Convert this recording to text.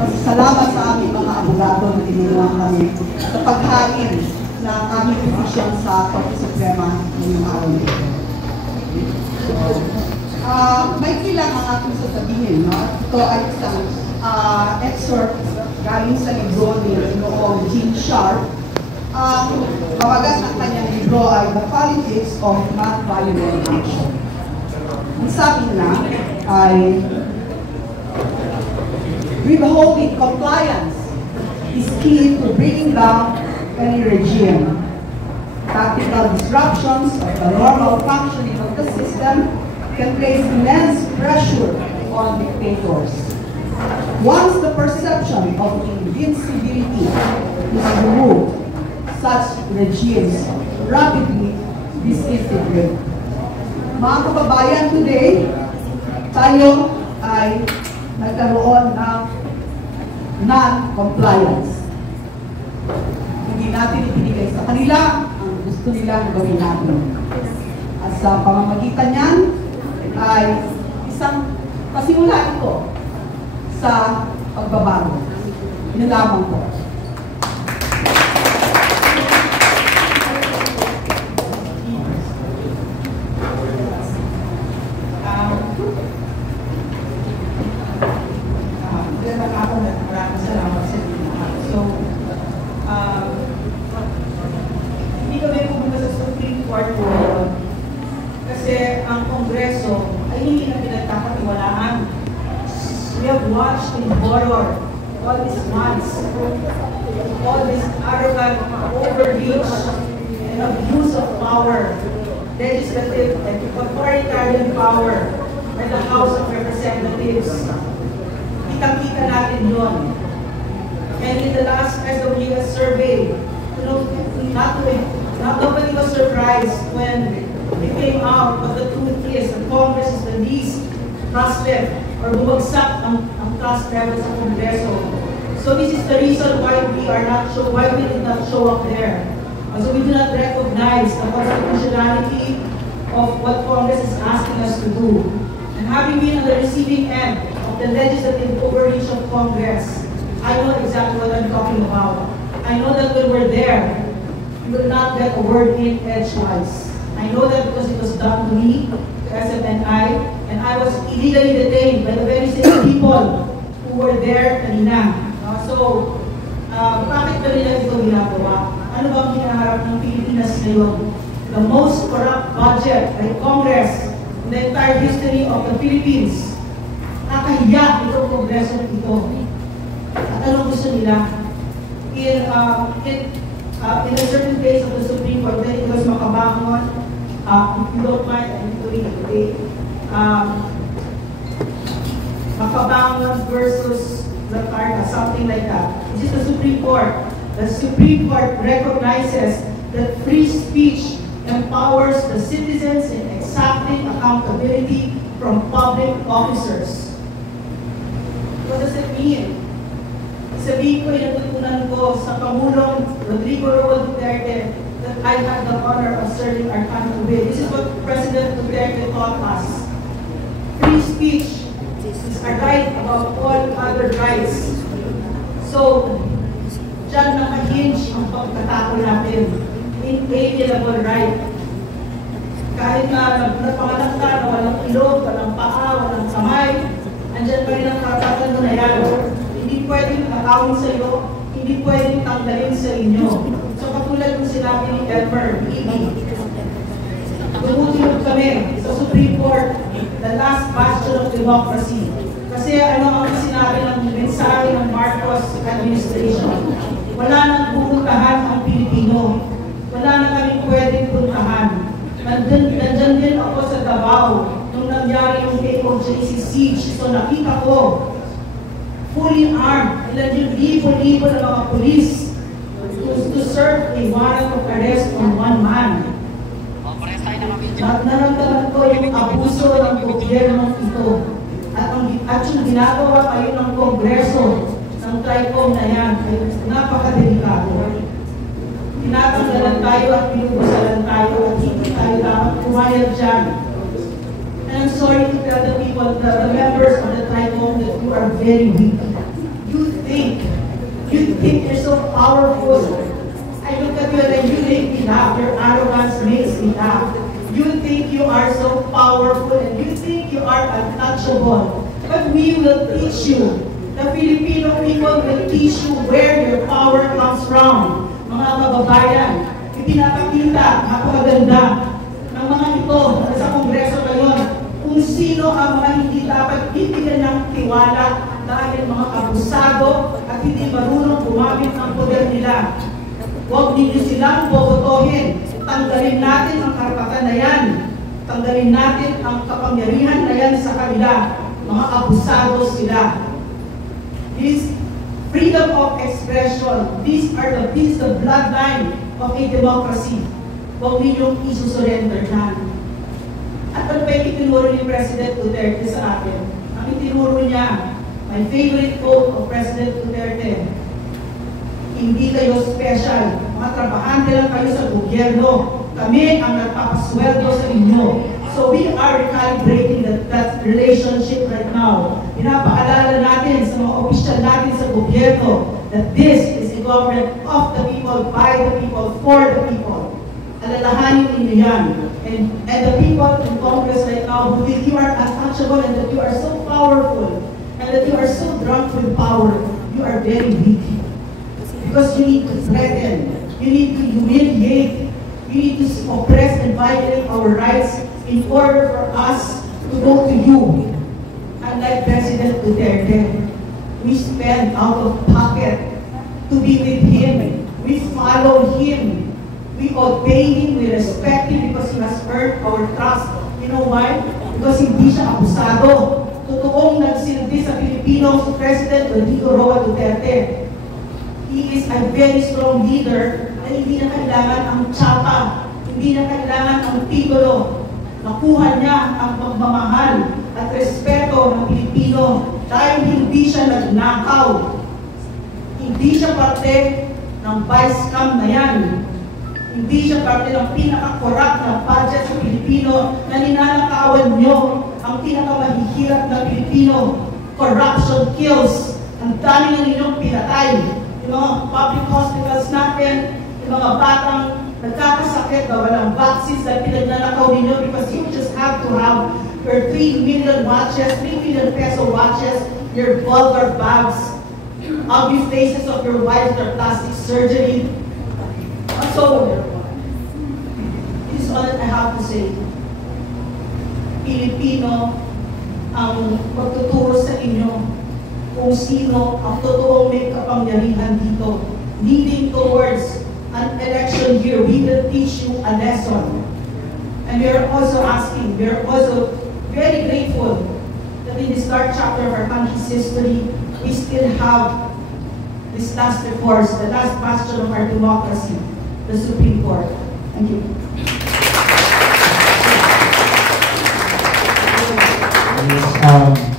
Salamat sa aming mga abogado na tinulungan kami sa paghain ng aming posisyon sa Korte Suprema ngayong araw na ito. May kilang ang aking sasabihin, no? Ito ay isang excerpt galing sa libro ni noong Gene Sharp. Ang pawagan ng kanyang libro ay The Politics of Nonviolent Action. Ang sabi na ay, withholding compliance is key to bringing down any regime. Tactical disruptions of the normal functioning of the system can place immense pressure on dictators. Once the perception of invincibility is removed, such regimes rapidly disintegrate. Mga kababayan, today, tayo ay nagkaroon ng non-compliance. Hindi natin ibinigay sa kanila ang gusto nilang gawin natin. At sa pamamagitan niyan ay isang pasimula ito sa pagbabago. Yun lamang po. Kasi ang Kongreso ay hindi na pinagkakatiwalaan. We have watched in horror all these months, all this arrogant overreach and abuse of power, legislative and authoritarian power by the House of Representatives. Kitang-kita natin yun. And in the last SWS survey, nobody was surprised when it came out, but the truth is that Congress is the least trusted or bumagsak ang trust level sa Kongreso. So this is the reason why we did not show up there. So we do not recognize the constitutionality of what Congress is asking us to do. And having been on the receiving end of the legislative overreach of Congress, I know exactly what I'm talking about. I know that when we're there, we will not get a word in edgewise. I know that because it was done to me, to SMNI, and I was illegally detained by the very same people who were there kanina. Bakit ba nila ito ginagawa? Ano bang hinaharap ng Pilipinas ngayon? The most corrupt budget by Congress in the entire history of the Philippines. Nakahiya itong Kongreso ito. At anong gusto nila? In a certain case of the Supreme Court, then it was Makabangon, if you don't mind, I need to read it today. Makabangon versus Zatarga, something like that. This is the Supreme Court. The Supreme Court recognizes that free speech empowers the citizens in exacting accountability from public officers. What does it mean? Sabihin ko, inatutunan ko sa Pangulong Rodrigo Roa Duterte that I had the honor of serving our country with. This is what President Duterte taught us. Free speech is a right above all other rights. So, dyan nakahinge ang pagkatao natin. Inalienable right. Kahit na napanganak ka na walang ilog, walang paa, walang kamay, andyan pa rin ang karapatan mo na yan. Hindi pwedeng nakawin sa iyo, hindi pwedeng tanggalin sa inyo. So katulad ng sinabi ni Elmer Eby, tumutunod kami sa Supreme Court, the last bastion of democracy. Kasi ano ang sinabi ng mensahe ng Marcos administration? Wala nang pupuntahan ang Pilipino. Wala na kami pwedeng puntahan. Nandyan din ako sa Davao nung nangyari yung KOJC siege. So nakita ko fully armed, ilan yung libo-libo ng mga police to serve a warrant of arrest on one man. Naramdaman ko yung abuso ng gobyerno ito. At yung ginagawa kayo ng Kongreso ng TRICOM na yan ay napakadelikado. Tinatanggalan tayo at pinubusalan tayo at hindi tayo dapat pumayag dyan. And I'm sorry to tell the people, the members of the TRICOM, that you are very weak. You powerful. I look at you and you make me laugh. Your arrogance makes me laugh. You think you are so powerful and you think you are untouchable. But we will teach you. The Filipino people will teach you where your power comes from. Mga kababayan, ipinapakita, napakaganda ng mga ito sa Kongreso ngayon kung sino ang mga hindi dapat bibigyan ng tiwala dahil mga abusado at hindi marunong gumamit ng poder nila. Huwag ninyo silang bobotohin. Tanggalin natin ang karapatan na yan. Tanggalin natin ang kapangyarihan na yan sa kanila. Mga abusado sila. This freedom of expression, this is the bloodline of a democracy. Huwag ninyong isusurrender yan. At ano ba yung itinuro ni President Duterte sa atin? Ang itinuro niya, my favorite quote of President Duterte, hindi kayo special. Mga trabahante lang kayo sa gobyerno. Kami ang nagpapasweldo sa inyo. So we are recalibrating that relationship right now. Pinapaalala natin sa mga opisyal natin sa gobyerno that this is a government of the people, by the people, for the people. Alalahanin ninyo yan. And the people in Congress right now who think you are untouchable and that you are so powerful and that you are so drunk with power, you are very weak. Because you need to threaten, you need to humiliate, you need to oppress and violate our rights in order for us to go to you. Unlike President Duterte, we spend out of pocket to be with him. We follow him. We obey him, we respect him because he has earned our trust. You know why? Because hindi siya abusado. Totoong nagsilbi sa Pilipino si President Rodrigo Roa Duterte. He is a very strong leader na hindi na kailangan ang tsapa, hindi na kailangan ang titulo. Nakuha niya ang pagmamahal at respeto ng Pilipino dahil hindi siya nagnakaw. Hindi siya parte ng vice cam na yan. Hindi siya parte ng pinaka-corrupt na budget sa Pilipino na ninanakawan nyo ang pinakamahihirap na Pilipino. Corruption kills. Ang dami na ninyong pinatay. Yung mga public hospitals natin, yung mga batang nagkakasakit na walang vaccines na pinagnanakaw ninyo because you just have to have your 3 million watches, 3 million peso watches, your vulgar bags, ugly faces of your wife, their plastic surgery. So, this is all that I have to say. Pilipino ang magtuturo sa inyo kung sino ang totoong may kapangyarihan dito. Leading towards an election year, we will teach you a lesson. And we are also asking, we are also very grateful that in this dark chapter of our country's history, we still have this last recourse, the last bastion of our democracy, the Supreme Court. Thank you. Yes,